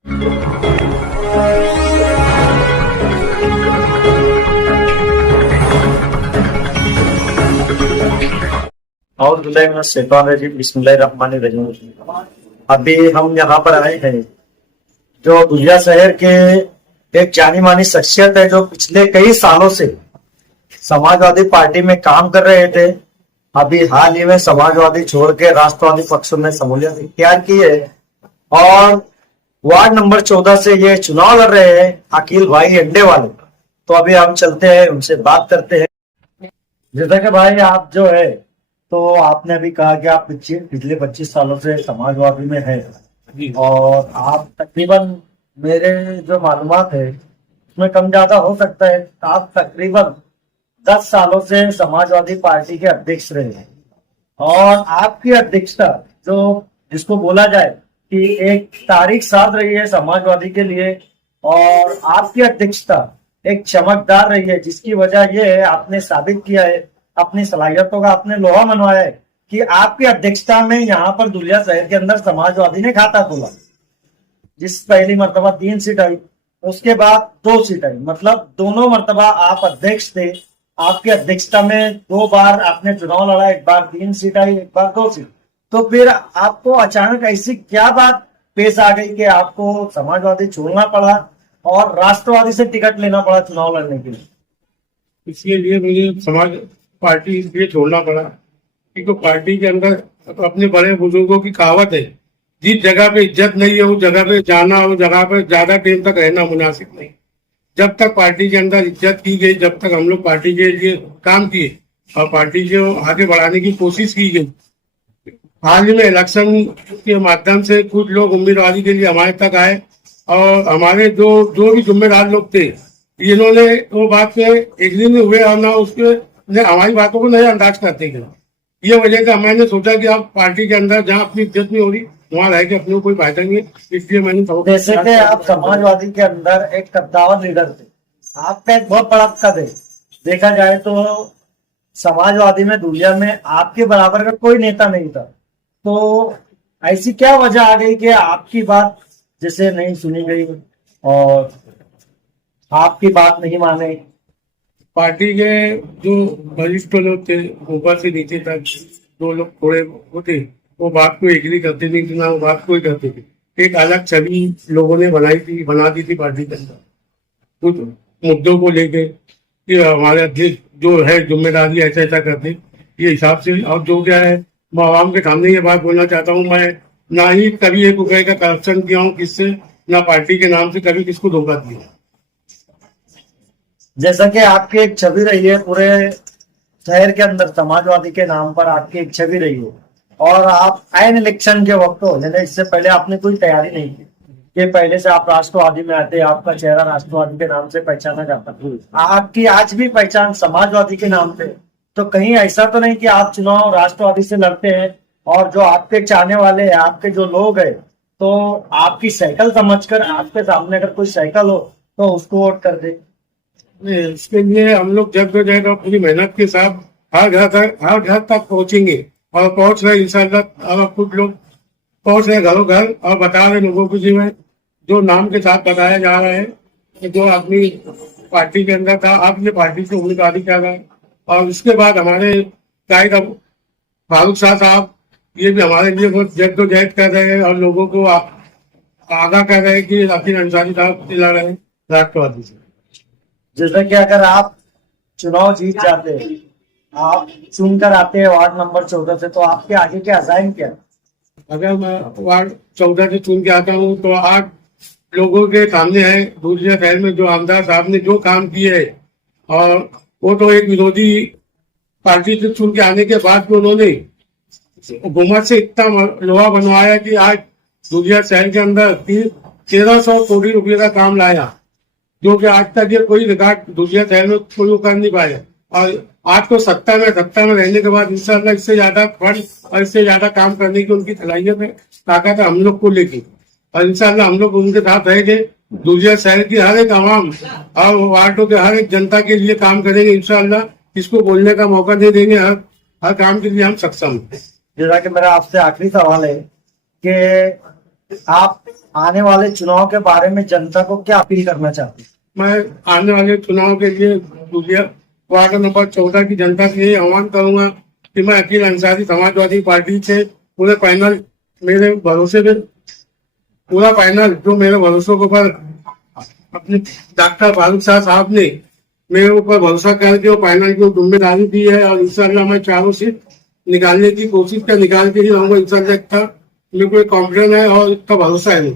और बिस्मिल्लाहिर्रहमानिर्रहीम। अभी हम यहाँ पर आए हैं जो दुलिया शहर के एक जानी मानी शख्सियत है जो पिछले कई सालों से समाजवादी पार्टी में काम कर रहे थे। अभी हाल ही में समाजवादी छोड़ के राष्ट्रवादी पक्ष में शमूलियत इख्तियार की है और वार्ड नंबर 14 से ये चुनाव लड़ रहे हैं अकील भाई अंडे वाले। तो अभी हम चलते हैं, उनसे बात करते हैं। जैसा कि भाई आप जो है, तो आपने अभी कहा कि आप पिछले 25 सालों से समाजवादी में है और आप तकरीबन, मेरे जो मालूमात है उसमें कम ज्यादा हो सकता है, आप तकरीबन 10 सालों से समाजवादी पार्टी के अध्यक्ष रहे हैं। और आपकी अध्यक्षता जो जिसको बोला जाए कि एक तारीख साध रही है समाजवादी के लिए, और आपकी अध्यक्षता एक चमकदार रही है, जिसकी वजह यह है आपने साबित किया है, अपनी सलाहियतों का आपने लोहा मनवाया है कि आपकी अध्यक्षता में यहाँ पर दुलिया शहर के अंदर समाजवादी ने खाता खोला। जिस पहली मर्तबा 3 सीट आई, उसके बाद 2 सीट आई, मतलब दोनों मर्तबा आप अध्यक्ष थे। आपकी अध्यक्षता में 2 बार आपने चुनाव लड़ा, एक बार 3 सीट आई, एक बार 2 सीट। तो फिर आपको अचानक ऐसी क्या बात पेश आ गई कि आपको समाजवादी छोड़ना पड़ा और राष्ट्रवादी से टिकट लेना पड़ा चुनाव लड़ने के लिए? इसके लिए मुझे समाज पार्टी इसलिए छोड़ना पड़ा क्योंकि पार्टी के अंदर अपने बड़े बुजुर्गों की कहावत है, जिस जगह पे इज्जत नहीं है उस जगह पे जाना, उस जगह पे ज्यादा टाइम तक रहना मुनासिब नहीं। जब तक पार्टी के अंदर इज्जत की गई, जब तक हम लोग पार्टी के लिए काम किए और पार्टी को आगे बढ़ाने की कोशिश की गई। हाल ही में इलेक्शन के माध्यम से कुछ लोग उम्मीदवारी के लिए हमारे तक आए और हमारे जो भी जिम्मेदार लोग थे, इन्होंने वो बात पे एग्री नहीं हुए और ना उसके हमारी बातों को नजरअंदाज करते गए। ये वजह से मैंने सोचा कि आप पार्टी के अंदर जहाँ अपनी इज्जत नहीं हो रही वहां रह के अपने को कोई फायदा नहीं है, इसलिए मैंने जैसे कि आप समाजवादी के अंदर एक कद्दावर लीडर थे, आपका एक बहुत बड़ा कद है। देखा जाए तो समाजवादी में दुनिया में आपके बराबर का कोई नेता नहीं था। तो ऐसी क्या वजह आ गई कि आपकी बात जैसे नहीं सुनी गई और आपकी बात नहीं माने? पार्टी के जो वरिष्ठ लोग थे, ऊपर से नीचे तक जो लोग थोड़े होते, वो बात को एग्री करते नहीं थे, ना वो बात को ही करते थे। एक अलग छवि लोगों ने बना दी थी पार्टी के अंदर कुछ मुद्दों को लेके कि हमारे अध्यक्ष जो है जिम्मेदारी ऐसा ऐसा करते, ये हिसाब से। और जो क्या है, मैं आवाम के सामने ये बात बोलना चाहता हूँ, मैं ना ही कभी 1 रुपए का करप्शन किया हूँ किससे, ना पार्टी के नाम से कभी किसको धोखा दिया। जैसा कि आपकी एक छवि रही है पूरे शहर के अंदर, समाजवादी के नाम पर आपकी एक छवि रही है, और आप आयन इलेक्शन के वक्त हो, यानी इससे पहले आपने कोई तैयारी नहीं की कि पहले से आप राष्ट्रवादी में आते, आपका चेहरा राष्ट्रवादी के नाम से पहचाना जाता, आपकी आज भी पहचान समाजवादी के नाम पे। तो कहीं ऐसा तो नहीं कि आप चुनाव राष्ट्रवादी से लड़ते हैं और जो आपके चाहने वाले हैं, आपके जो लोग हैं, तो आपकी साइकिल समझकर आपके सामने अगर कोई साइकिल हो तो उसको वोट कर दे? इसके लिए हम लोग जद्दोजहद और पूरी मेहनत के साथ हर घर तक पहुंचेंगे और पहुंच रहे इंशाल्लाह। अब कुछ लोग पहुंच रहे घरों घर और बता रहे लोगों को, जी में जो नाम के साथ बताया जा रहा है कि जो अपनी पार्टी के अंदर था, आपने पार्टी से उम्मीदवारी कर रहा है। और उसके बाद हमारे कायद फारूक शाह साहब ये भी हमारे लिए बहुत जद्दोजहद कर रहे हैं और लोगों को आगाह कर रहे हैं कि अकील अंसारी साहब दिला रहे हैं राष्ट्रवादी से। जैसे कि अगर आप चुनाव जीत जाते हैं, आप चुनकर आते हैं वार्ड नंबर 14 से, तो आपके आगे के अज़ाइम क्या? अगर मैं वार्ड 14 से चुन के आता हूँ तो आज लोगों के सामने है दूसरे शहर में जो आमदार साहब ने जो काम किए है, और वो तो एक विरोधी पार्टी से चुन के आने के बाद भी उन्होंने हुकूमत से इतना लोहा बनवाया कि आज दूसरे शहर के अंदर 1300 करोड़ रुपये का काम लाया, जो कि आज तक ये कोई रिकॉर्ड दूसरे शहर में कोई कर नहीं पाया। और आज तो सत्ता में रहने के बाद इंशाल्लाह इससे ज्यादा फंड और इससे ज्यादा काम करने की उनकी सलाहियत है, ताकत है हम लोग को लेके, और इंशाल्लाह हम लोग उनके साथ रहेंगे। दूसरे शहर की हर एक आवाम और वार्डों के हर एक जनता के लिए काम करेंगे इंशाल्लाह। इसको बोलने का मौका दे देंगे, हर काम के लिए हम सक्षम हैं। जैसा कि मेरा आपसे आखिरी सवाल है कि आप आने वाले चुनाव के बारे में जनता को क्या अपील करना चाहते हैं? मैं आने वाले चुनाव के लिए दुधिया वार्ड नंबर 14 की जनता से यही आह्वान करूंगा कि मैं अखिल अंसारी समाजवादी पार्टी से पूरे पैनल मेरे भरोसे पे पूरा पैनल जो मेरे भरोसे के ऊपर अपने डॉक्टर फारूक शाह साहब ने मेरे ऊपर भरोसा करके वो पैनल की जिम्मेदारी दी है और इंशाल्लाह मैं चारों सीट निकालने की कोशिश कर निकाल के ही रहूंगा इंशाल्लाह। मेरे को कॉन्फिडेंस है और इसका भरोसा है।